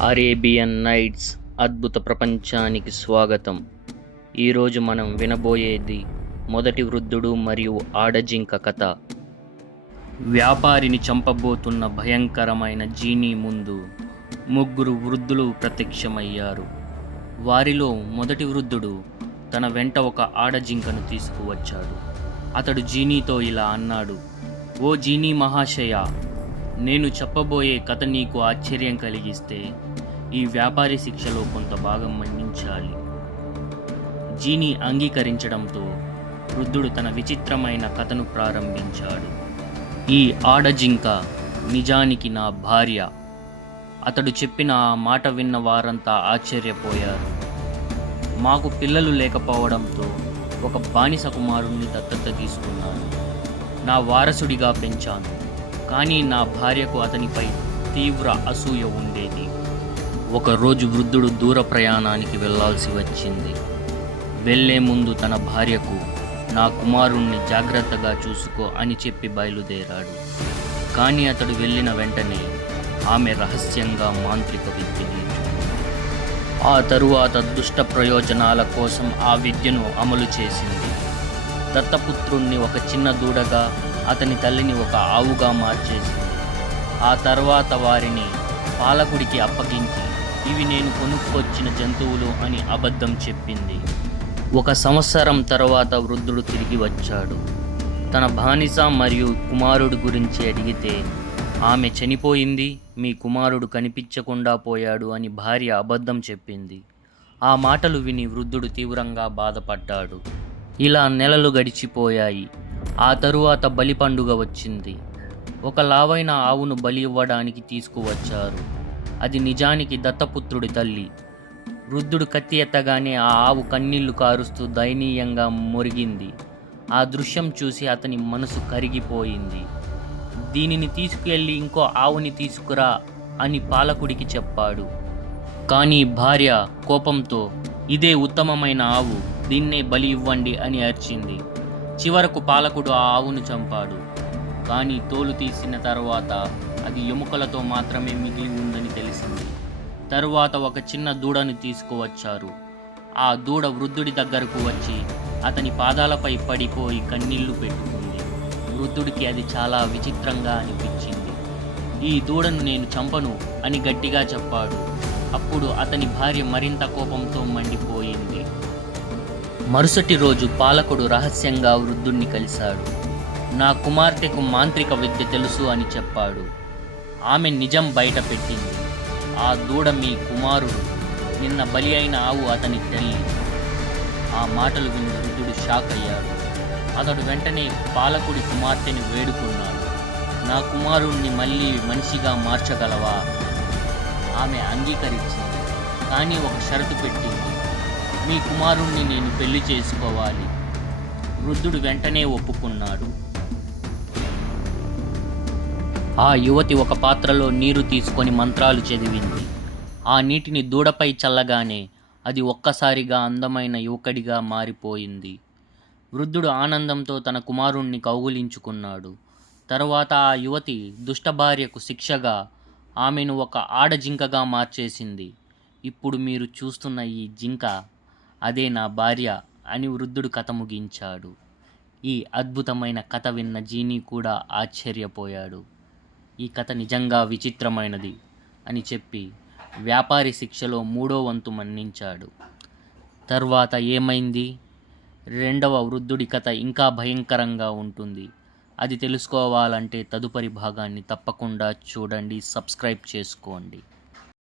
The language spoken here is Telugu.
అరేబియన్ నైట్స్ అద్భుత ప్రపంచానికి స్వాగతం. ఈరోజు మనం వినబోయేది మొదటి వృద్ధుడు మరియు ఆడజింక కథ. వ్యాపారిని చంపబోతున్న భయంకరమైన జీనీ ముందు ముగ్గురు వృద్ధులు ప్రత్యక్షమయ్యారు. వారిలో మొదటి వృద్ధుడు తన వెంట ఒక ఆడజింకను తీసుకువచ్చాడు. అతడు జీనీతో ఇలా అన్నాడు: ఓ జీనీ మహాశయ, నేను చెప్పబోయే కథ నీకు ఆశ్చర్యం కలిగిస్తే ఈ వ్యాపారి శిక్షలో కొంత భాగం మన్నించాలి. జీనీ అంగీకరించడంతో వృద్ధుడు తన విచిత్రమైన కథను ప్రారంభించాడు. ఈ ఆడజింక నిజానికి నా భార్య. అతడు చెప్పిన ఆ మాట విన్న వారంతా ఆశ్చర్యపోయారు. మాకు పిల్లలు లేకపోవడంతో ఒక బానిస కుమారుణ్ణి దత్తత తీసుకున్నాను. నా వారసుడిగా పెంచాను. కానీ నా భార్యకు అతనిపై తీవ్ర అసూయ ఉండేది. ఒకరోజు వృద్ధుడు దూర ప్రయాణానికి వెళ్లాల్సి వచ్చింది. వెళ్లే ముందు తన భార్యకు నా కుమారుణ్ణి జాగ్రత్తగా చూసుకో అని చెప్పి బయలుదేరాడు. కానీ అతడు వెళ్ళిన వెంటనే ఆమె రహస్యంగా మాంత్రిక విద్య నేర్చుకుంది. ఆ తరువాత దుష్ట ప్రయోజనాల కోసం ఆ విద్యను అమలు చేసింది. దత్తపుత్రుణ్ణి ఒక చిన్న దూడగా, అతని తల్లిని ఒక ఆవుగా మార్చేసింది. ఆ తర్వాత వారిని పాలకుడికి అప్పగించి ఇవి నేను కొనుక్కొచ్చిన జంతువులు అని అబద్ధం చెప్పింది. 1 సంవత్సరం తర్వాత వృద్ధుడు తిరిగి వచ్చాడు. తన బానిస మరియు కుమారుడు గురించి అడిగితే ఆమె చనిపోయింది, మీ కుమారుడు కనిపించకుండా పోయాడు అని భార్య అబద్ధం చెప్పింది. ఆ మాటలు విని వృద్ధుడు తీవ్రంగా బాధపడ్డాడు. ఇలా నెలలు గడిచిపోయాయి. ఆ తరువాత బలి పండుగ వచ్చింది. ఒక లావైన ఆవును బలి ఇవ్వడానికి తీసుకువచ్చారు. అది నిజానికి దత్తపుత్రుడి తల్లి. వృద్ధుడు కత్తి ఎత్తగానే ఆ ఆవు కన్నీళ్లు కారుస్తూ దయనీయంగా మొరిగింది. ఆ దృశ్యం చూసి అతని మనసు కరిగిపోయింది. దీనిని తీసుకువెళ్ళి ఇంకో ఆవుని తీసుకురా అని పాలకుడికి చెప్పాడు. కానీ భార్య కోపంతో ఇదే ఉత్తమమైన ఆవు, దీన్నే బలి ఇవ్వండి అని అరిచింది. చివరకు పాలకుడు ఆ ఆవును చంపాడు. కానీ తోలు తీసిన తర్వాత అది ఎముకలతో మాత్రమే మిగిలి ఉందని తెలిసింది. తరువాత ఒక చిన్న దూడను తీసుకువచ్చారు. ఆ దూడ వృద్ధుడి దగ్గరకు వచ్చి అతని పాదాలపై పడిపోయి కన్నీళ్లు పెట్టుకుంది. వృద్ధుడికి అది చాలా విచిత్రంగా అనిపించింది. ఈ దూడను నేను చంపను అని గట్టిగా చెప్పాడు. అప్పుడు అతని భార్య మరింత కోపంతో మండిపోయింది. మరుసటి రోజు పాలకుడు రహస్యంగా వృద్ధుణ్ణి కలిశాడు. నా కుమార్తెకు మాంత్రిక విద్య తెలుసు అని చెప్పాడు. ఆమె నిజం బయట పెట్టింది. ఆ దూడ మీ కుమారుడు, నిన్న బలి అయిన ఆవు అతని తల్లి. ఆ మాటలు విని వృద్ధుడు షాక్ అయ్యాడు. అతడు వెంటనే పాలకుడి కుమార్తెని వేడుకున్నాడు. నా కుమారుణ్ణి మళ్ళీ మనిషిగా మార్చగలవా? ఆమె అంగీకరించింది. కానీ ఒక షరతు పెట్టింది: మీ కుమారుణ్ణి నేను పెళ్లి చేసుకోవాలి. వృద్ధుడు వెంటనే ఒప్పుకున్నాడు. ఆ యువతి ఒక పాత్రలో నీరు తీసుకొని మంత్రాలు చదివింది. ఆ నీటిని దూడపై చల్లగానే అది ఒక్కసారిగా అందమైన యువకుడిగా మారిపోయింది. వృద్ధుడు ఆనందంతో తన కుమారుణ్ణి కౌగిలించుకున్నాడు. తరువాత ఆ యువతి దుష్ట భార్యకు శిక్షగా ఆమెను ఒక ఆడజింకగా మార్చేసింది. ఇప్పుడు మీరు చూస్తున్న ఈ జింక అదే నా భార్య అని వృద్ధుడు కథ ముగించాడు. ఈ అద్భుతమైన కథ విన్న జీనీ కూడా ఆశ్చర్యపోయాడు. ఈ కథ నిజంగా విచిత్రమైనది అని చెప్పి వ్యాపారి శిక్షలో 3వ వంతు మన్నించాడు. తర్వాత ఏమైంది? 2వ వృద్ధుడి కథ ఇంకా భయంకరంగా ఉంటుంది. అది తెలుసుకోవాలంటే తదుపరి భాగాన్ని తప్పకుండా చూడండి. సబ్స్క్రైబ్ చేసుకోండి.